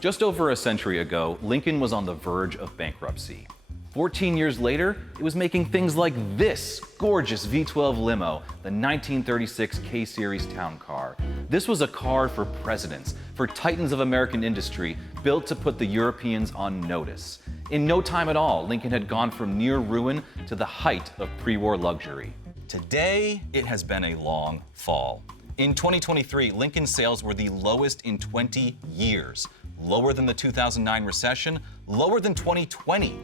Just over a century ago, Lincoln was on the verge of bankruptcy. 14 years later, it was making things like this gorgeous V12 limo, the 1936 K-Series town car. This was a car for presidents, for titans of American industry, built to put the Europeans on notice. In no time at all, Lincoln had gone from near ruin to the height of pre-war luxury. Today, it has been a long fall. In 2023, Lincoln's sales were the lowest in 20 years. Lower than the 2009 recession, lower than 2020.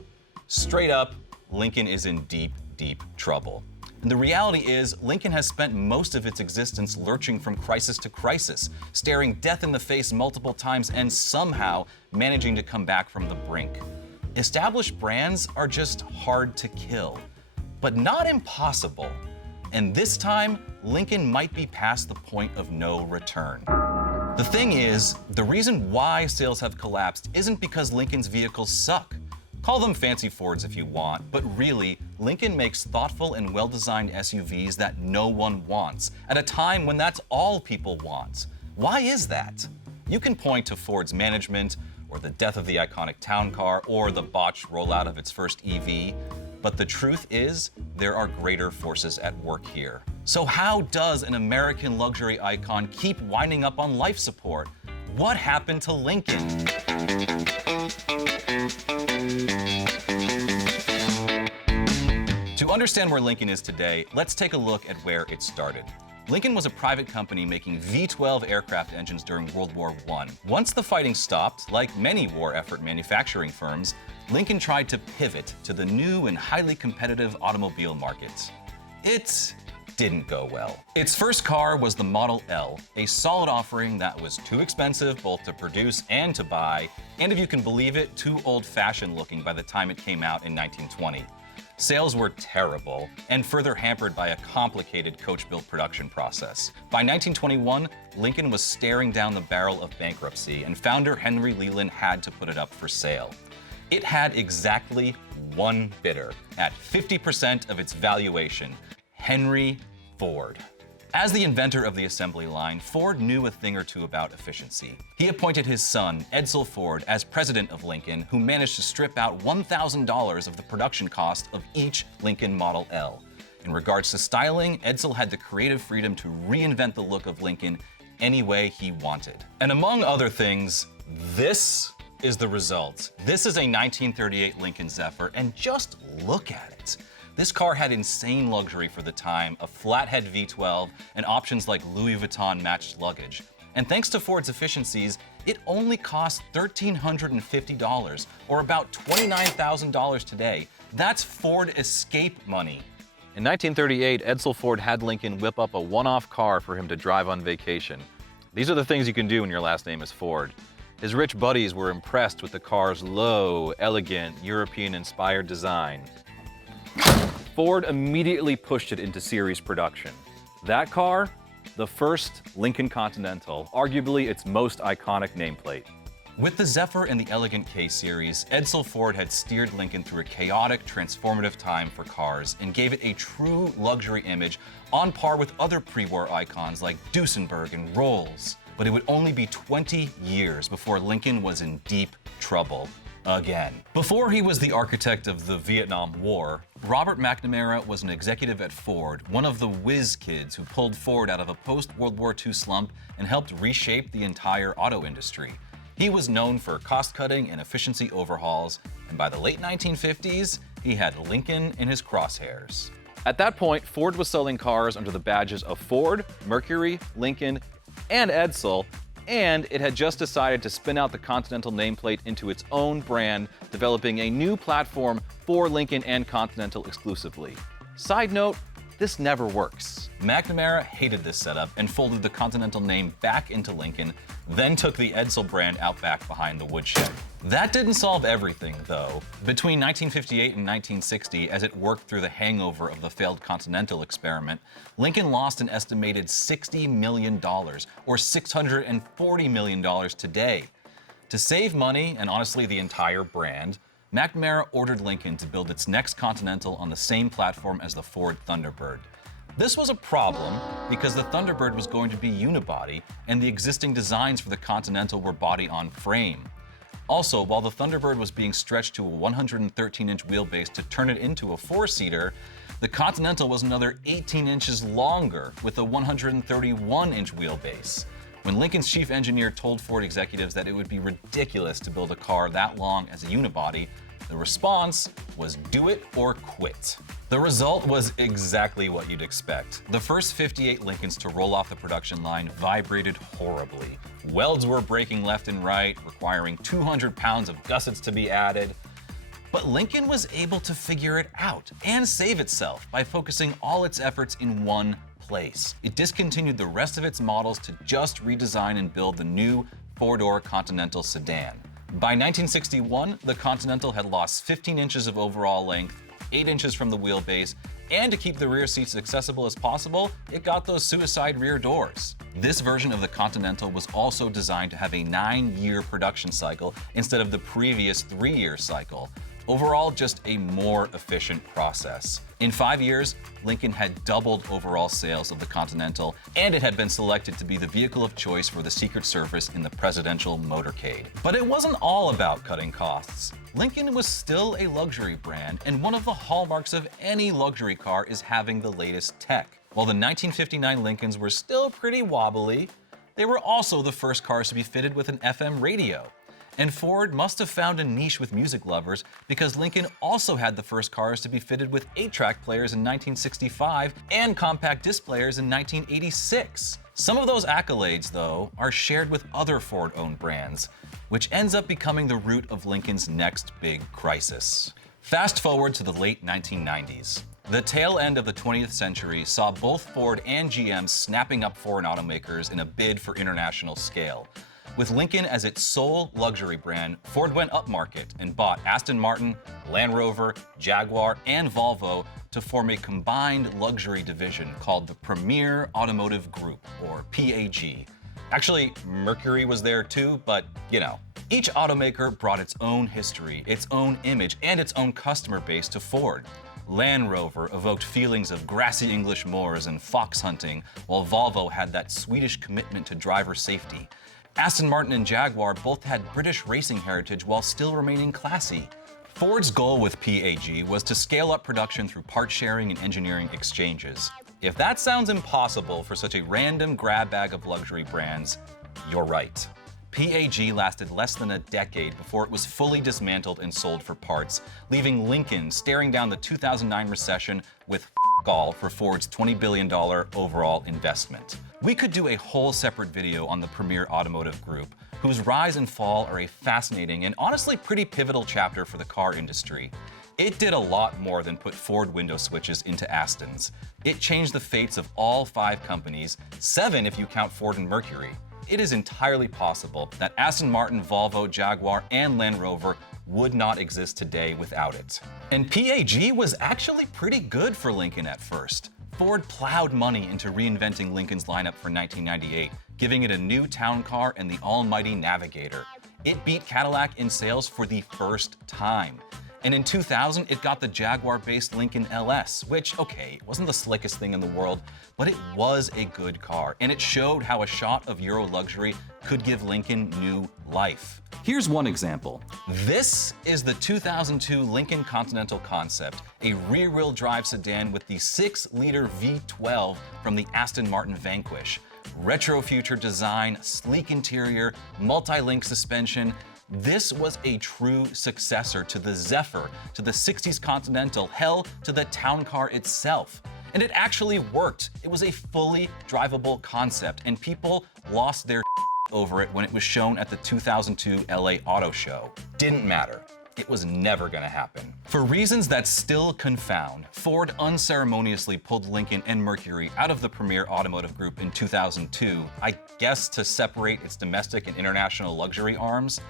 Straight up, Lincoln is in deep, deep trouble. And the reality is, Lincoln has spent most of its existence lurching from crisis to crisis, staring death in the face multiple times and somehow managing to come back from the brink. Established brands are just hard to kill, but not impossible. And this time, Lincoln might be past the point of no return. The thing is, the reason why sales have collapsed isn't because Lincoln's vehicles suck. Call them fancy Fords if you want, but really, Lincoln makes thoughtful and well-designed SUVs that no one wants, at a time when that's all people want. Why is that? You can point to Ford's management, or the death of the iconic town car, or the botched rollout of its first EV, but the truth is, there are greater forces at work here. So how does an American luxury icon keep winding up on life support? What happened to Lincoln? To understand where Lincoln is today, let's take a look at where it started. Lincoln was a private company making V-12 aircraft engines during World War I. Once the fighting stopped, like many war effort manufacturing firms, Lincoln tried to pivot to the new and highly competitive automobile market. It didn't go well. Its first car was the Model L, a solid offering that was too expensive both to produce and to buy, and if you can believe it, too old-fashioned looking by the time it came out in 1920. Sales were terrible and further hampered by a complicated coach-built production process. By 1921, Lincoln was staring down the barrel of bankruptcy, and founder Henry Leland had to put it up for sale. It had exactly one bidder at 50% of its valuation, Henry Ford. As the inventor of the assembly line, Ford knew a thing or two about efficiency. He appointed his son, Edsel Ford, as president of Lincoln, who managed to strip out $1,000 of the production cost of each Lincoln Model L. In regards to styling, Edsel had the creative freedom to reinvent the look of Lincoln any way he wanted. And among other things, this is the result. This is a 1938 Lincoln Zephyr, and just look at it. This car had insane luxury for the time, a flathead V12, and options like Louis Vuitton matched luggage. And thanks to Ford's efficiencies, it only cost $1,350, or about $29,000 today. That's Ford Escape money. In 1938, Edsel Ford had Lincoln whip up a one-off car for him to drive on vacation. These are the things you can do when your last name is Ford. His rich buddies were impressed with the car's low, elegant, European-inspired design. Ford immediately pushed it into series production. That car, the first Lincoln Continental, arguably its most iconic nameplate. With the Zephyr and the elegant K-Series, Edsel Ford had steered Lincoln through a chaotic, transformative time for cars and gave it a true luxury image on par with other pre-war icons like Duesenberg and Rolls. But it would only be 20 years before Lincoln was in deep trouble. Again. Before he was the architect of the Vietnam War, Robert McNamara was an executive at Ford, one of the whiz kids who pulled Ford out of a post-World War II slump and helped reshape the entire auto industry. He was known for cost-cutting and efficiency overhauls, and by the late 1950s, he had Lincoln in his crosshairs. At that point, Ford was selling cars under the badges of Ford, Mercury, Lincoln, and Edsel, and it had just decided to spin out the Continental nameplate into its own brand, developing a new platform for Lincoln and Continental exclusively. Side note, this never works. McNamara hated this setup and folded the Continental name back into Lincoln, then took the Edsel brand out back behind the woodshed. That didn't solve everything, though. Between 1958 and 1960, as it worked through the hangover of the failed Continental experiment, Lincoln lost an estimated $60 million, or $640 million today. To save money, and honestly the entire brand, McNamara ordered Lincoln to build its next Continental on the same platform as the Ford Thunderbird. This was a problem because the Thunderbird was going to be unibody, and the existing designs for the Continental were body-on-frame. Also, while the Thunderbird was being stretched to a 113-inch wheelbase to turn it into a four-seater, the Continental was another 18 inches longer with a 131-inch wheelbase. When Lincoln's chief engineer told Ford executives that it would be ridiculous to build a car that long as a unibody, the response was do it or quit. The result was exactly what you'd expect. The first 58 Lincolns to roll off the production line vibrated horribly. Welds were breaking left and right, requiring 200 pounds of gussets to be added. But Lincoln was able to figure it out and save itself by focusing all its efforts in one place. It discontinued the rest of its models to just redesign and build the new four-door Continental sedan. By 1961, the Continental had lost 15 inches of overall length, 8 inches from the wheelbase, and to keep the rear seats accessible as possible, it got those suicide rear doors. This version of the Continental was also designed to have a 9-year production cycle instead of the previous 3-year cycle. Overall, just a more efficient process. In 5 years, Lincoln had doubled overall sales of the Continental, and it had been selected to be the vehicle of choice for the Secret Service in the presidential motorcade. But it wasn't all about cutting costs. Lincoln was still a luxury brand, and one of the hallmarks of any luxury car is having the latest tech. While the 1959 Lincolns were still pretty wobbly, they were also the first cars to be fitted with an FM radio. And Ford must have found a niche with music lovers because Lincoln also had the first cars to be fitted with 8-track players in 1965 and compact disc players in 1986. Some of those accolades, though, are shared with other Ford-owned brands, which ends up becoming the root of Lincoln's next big crisis. Fast forward to the late 1990s. The tail end of the 20th century saw both Ford and GM snapping up foreign automakers in a bid for international scale. With Lincoln as its sole luxury brand, Ford went upmarket and bought Aston Martin, Land Rover, Jaguar, and Volvo to form a combined luxury division called the Premier Automotive Group, or PAG. Actually, Mercury was there too, but you know. Each automaker brought its own history, its own image, and its own customer base to Ford. Land Rover evoked feelings of grassy English moors and fox hunting, while Volvo had that Swedish commitment to driver safety. Aston Martin and Jaguar both had British racing heritage while still remaining classy. Ford's goal with PAG was to scale up production through part sharing and engineering exchanges. If that sounds impossible for such a random grab bag of luxury brands, you're right. PAG lasted less than a decade before it was fully dismantled and sold for parts, leaving Lincoln staring down the 2009 recession with all for Ford's $20 billion overall investment. We could do a whole separate video on the Premier Automotive Group, whose rise and fall are a fascinating and honestly pretty pivotal chapter for the car industry. It did a lot more than put Ford window switches into Astons. It changed the fates of all 5 companies, 7 if you count Ford and Mercury. It is entirely possible that Aston Martin, Volvo, Jaguar, and Land Rover would not exist today without it. And PAG was actually pretty good for Lincoln at first. Ford plowed money into reinventing Lincoln's lineup for 1998, giving it a new town car and the almighty Navigator. It beat Cadillac in sales for the first time. And in 2000, it got the Jaguar-based Lincoln LS, which, okay, wasn't the slickest thing in the world, but it was a good car, and it showed how a shot of Euro luxury could give Lincoln new life. Here's one example. This is the 2002 Lincoln Continental Concept, a rear-wheel drive sedan with the 6-liter V12 from the Aston Martin Vanquish. Retro future design, sleek interior, multi-link suspension. This was a true successor to the Zephyr, to the 60s Continental, hell, to the town car itself. And it actually worked. It was a fully drivable concept, and people lost their over it when it was shown at the 2002 LA Auto Show. Didn't matter. It was never gonna happen. For reasons that still confound, Ford unceremoniously pulled Lincoln and Mercury out of the Premier Automotive Group in 2002, I guess to separate its domestic and international luxury arms.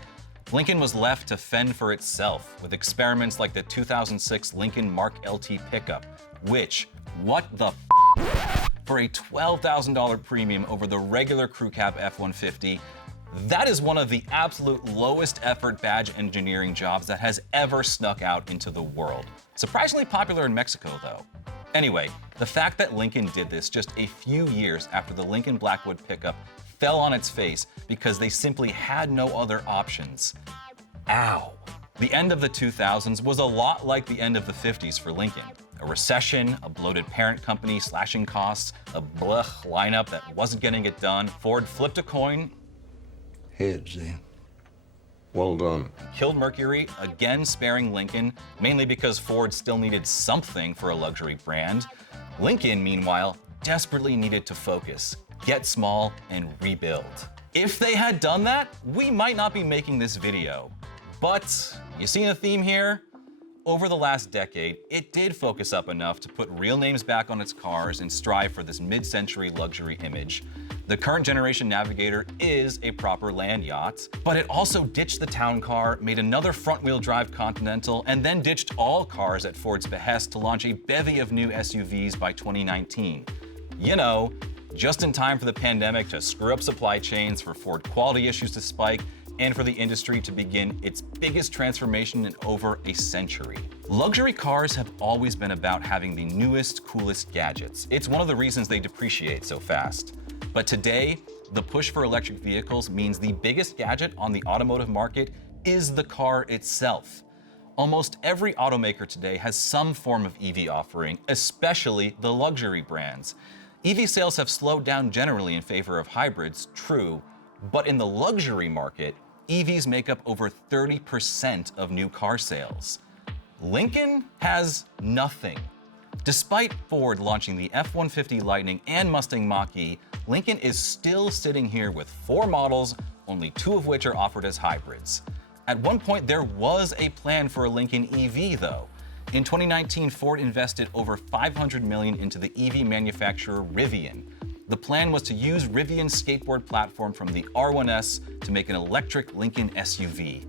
Lincoln was left to fend for itself with experiments like the 2006 Lincoln Mark LT pickup, which, what the for a $12,000 premium over the regular crew cab F-150, that is one of the absolute lowest effort badge engineering jobs that has ever snuck out into the world. Surprisingly popular in Mexico, though. Anyway, the fact that Lincoln did this just a few years after the Lincoln Blackwood pickup fell on its face because they simply had no other options. Ow. The end of the 2000s was a lot like the end of the 50s for Lincoln. A recession, a bloated parent company slashing costs, a blech lineup that wasn't getting it done. Ford flipped a coin. Heads, then. Well done. Killed Mercury, again sparing Lincoln, mainly because Ford still needed something for a luxury brand. Lincoln, meanwhile, desperately needed to focus, get small, and rebuild. If they had done that, we might not be making this video. But you see a theme here? Over the last decade, it did focus up enough to put real names back on its cars and strive for this mid-century luxury image. The current generation Navigator is a proper land yacht, but it also ditched the town car, made another front-wheel drive Continental, and then ditched all cars at Ford's behest to launch a bevy of new SUVs by 2019. You know, just in time for the pandemic to screw up supply chains, for Ford quality issues to spike, and for the industry to begin its biggest transformation in over a century. Luxury cars have always been about having the newest, coolest gadgets. It's one of the reasons they depreciate so fast. But today, the push for electric vehicles means the biggest gadget on the automotive market is the car itself. Almost every automaker today has some form of EV offering, especially the luxury brands. EV sales have slowed down generally in favor of hybrids, true, but in the luxury market, EVs make up over 30% of new car sales. Lincoln has nothing. Despite Ford launching the F-150 Lightning and Mustang Mach-E, Lincoln is still sitting here with 4 models, only 2 of which are offered as hybrids. At one point, there was a plan for a Lincoln EV, though. In 2019, Ford invested over $500 million into the EV manufacturer Rivian. The plan was to use Rivian's skateboard platform from the R1S to make an electric Lincoln SUV.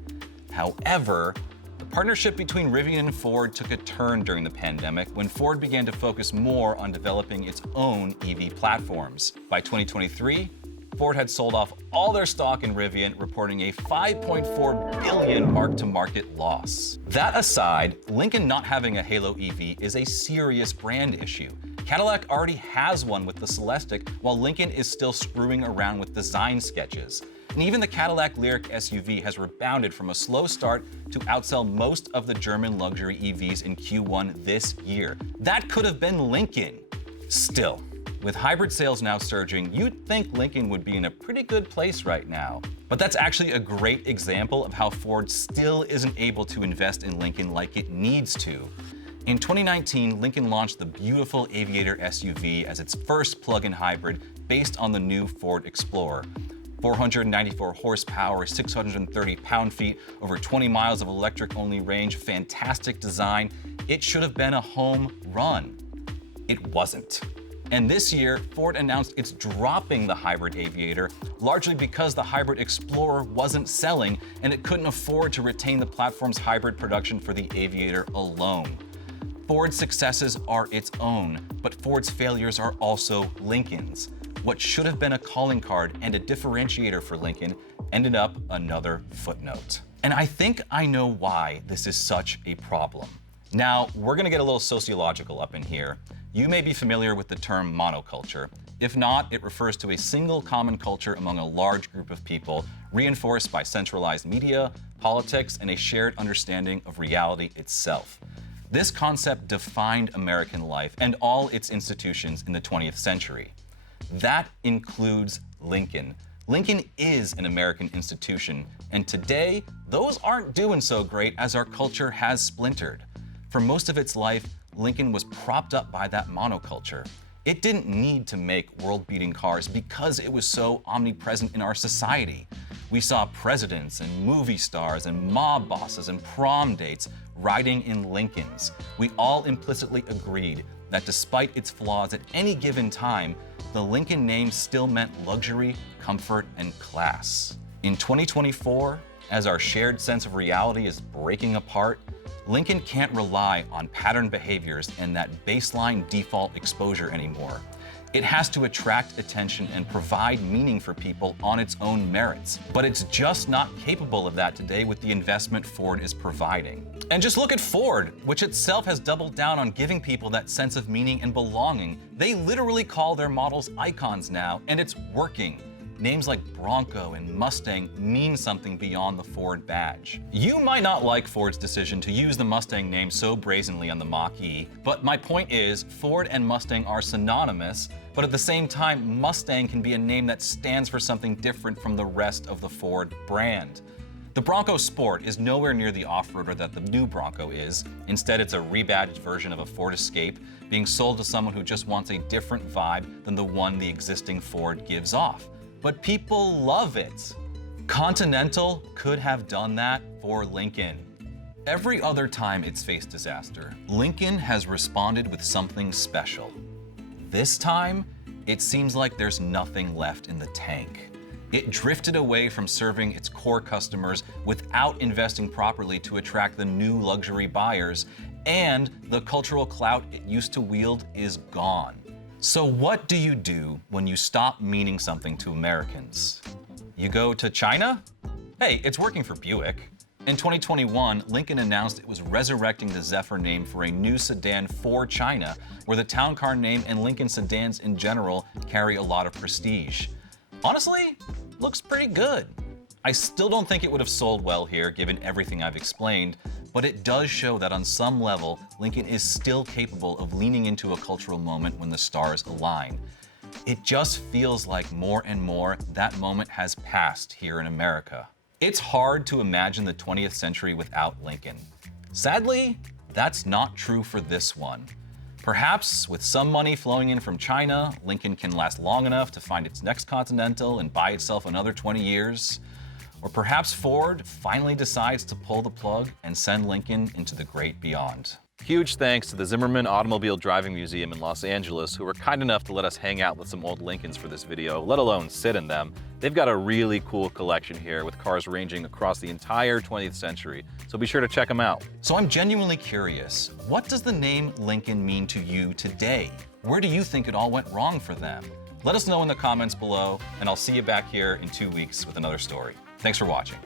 However, the partnership between Rivian and Ford took a turn during the pandemic when Ford began to focus more on developing its own EV platforms. By 2023, Ford had sold off all their stock in Rivian, reporting a $5.4 billion mark-to-market loss. That aside, Lincoln not having a Halo EV is a serious brand issue. Cadillac already has one with the Celestiq, while Lincoln is still screwing around with design sketches. And even the Cadillac Lyriq SUV has rebounded from a slow start to outsell most of the German luxury EVs in Q1 this year. That could have been Lincoln. Still, with hybrid sales now surging, you'd think Lincoln would be in a pretty good place right now. But that's actually a great example of how Ford still isn't able to invest in Lincoln like it needs to. In 2019, Lincoln launched the beautiful Aviator SUV as its first plug-in hybrid based on the new Ford Explorer. 494 horsepower, 630 pound-feet, over 20 miles of electric-only range, fantastic design. It should have been a home run. It wasn't. And this year, Ford announced it's dropping the hybrid Aviator, largely because the hybrid Explorer wasn't selling and it couldn't afford to retain the platform's hybrid production for the Aviator alone. Ford's successes are its own, but Ford's failures are also Lincoln's. What should have been a calling card and a differentiator for Lincoln ended up another footnote. And I think I know why this is such a problem. Now, we're gonna get a little sociological up in here. You may be familiar with the term monoculture. If not, it refers to a single common culture among a large group of people, reinforced by centralized media, politics, and a shared understanding of reality itself. This concept defined American life and all its institutions in the 20th century. That includes Lincoln. Lincoln is an American institution, and today, those aren't doing so great as our culture has splintered. For most of its life, Lincoln was propped up by that monoculture. It didn't need to make world-beating cars because it was so omnipresent in our society. We saw presidents and movie stars and mob bosses and prom dates riding in Lincolns. We all implicitly agreed that despite its flaws at any given time, the Lincoln name still meant luxury, comfort, and class. In 2024, as our shared sense of reality is breaking apart, Lincoln can't rely on pattern behaviors and that baseline default exposure anymore. It has to attract attention and provide meaning for people on its own merits. But it's just not capable of that today with the investment Ford is providing. And just look at Ford, which itself has doubled down on giving people that sense of meaning and belonging. They literally call their models icons now, and it's working. names like Bronco and Mustang mean something beyond the Ford badge. You might not like Ford's decision to use the Mustang name so brazenly on the Mach-E, but my point is Ford and Mustang are synonymous, but at the same time, Mustang can be a name that stands for something different from the rest of the Ford brand. The Bronco Sport is nowhere near the off-roader that the new Bronco is. Instead, it's a rebadged version of a Ford Escape being sold to someone who just wants a different vibe than the one the existing Ford gives off. But people love it. Continental could have done that for Lincoln. Every other time it's faced disaster, Lincoln has responded with something special. This time, it seems like there's nothing left in the tank. It drifted away from serving its core customers without investing properly to attract the new luxury buyers, and the cultural clout it used to wield is gone. So what do you do when you stop meaning something to Americans? You go to China? Hey, it's working for Buick. In 2021, Lincoln announced it was resurrecting the Zephyr name for a new sedan for China, where the town car name and Lincoln sedans in general carry a lot of prestige. Honestly, looks pretty good. I still don't think it would have sold well here given everything I've explained, but it does show that on some level, Lincoln is still capable of leaning into a cultural moment when the stars align. It just feels like more and more that moment has passed here in America. It's hard to imagine the 20th century without Lincoln. Sadly, that's not true for this one. Perhaps with some money flowing in from China, Lincoln can last long enough to find its next Continental and buy itself another 20 years. Or perhaps Ford finally decides to pull the plug and send Lincoln into the great beyond. Huge thanks to the Zimmerman Automobile Driving Museum in Los Angeles, who were kind enough to let us hang out with some old Lincolns for this video, let alone sit in them. They've got a really cool collection here with cars ranging across the entire 20th century, so be sure to check them out. So I'm genuinely curious, what does the name Lincoln mean to you today? Where do you think it all went wrong for them? Let us know in the comments below, and I'll see you back here in 2 weeks with another story. Thanks for watching.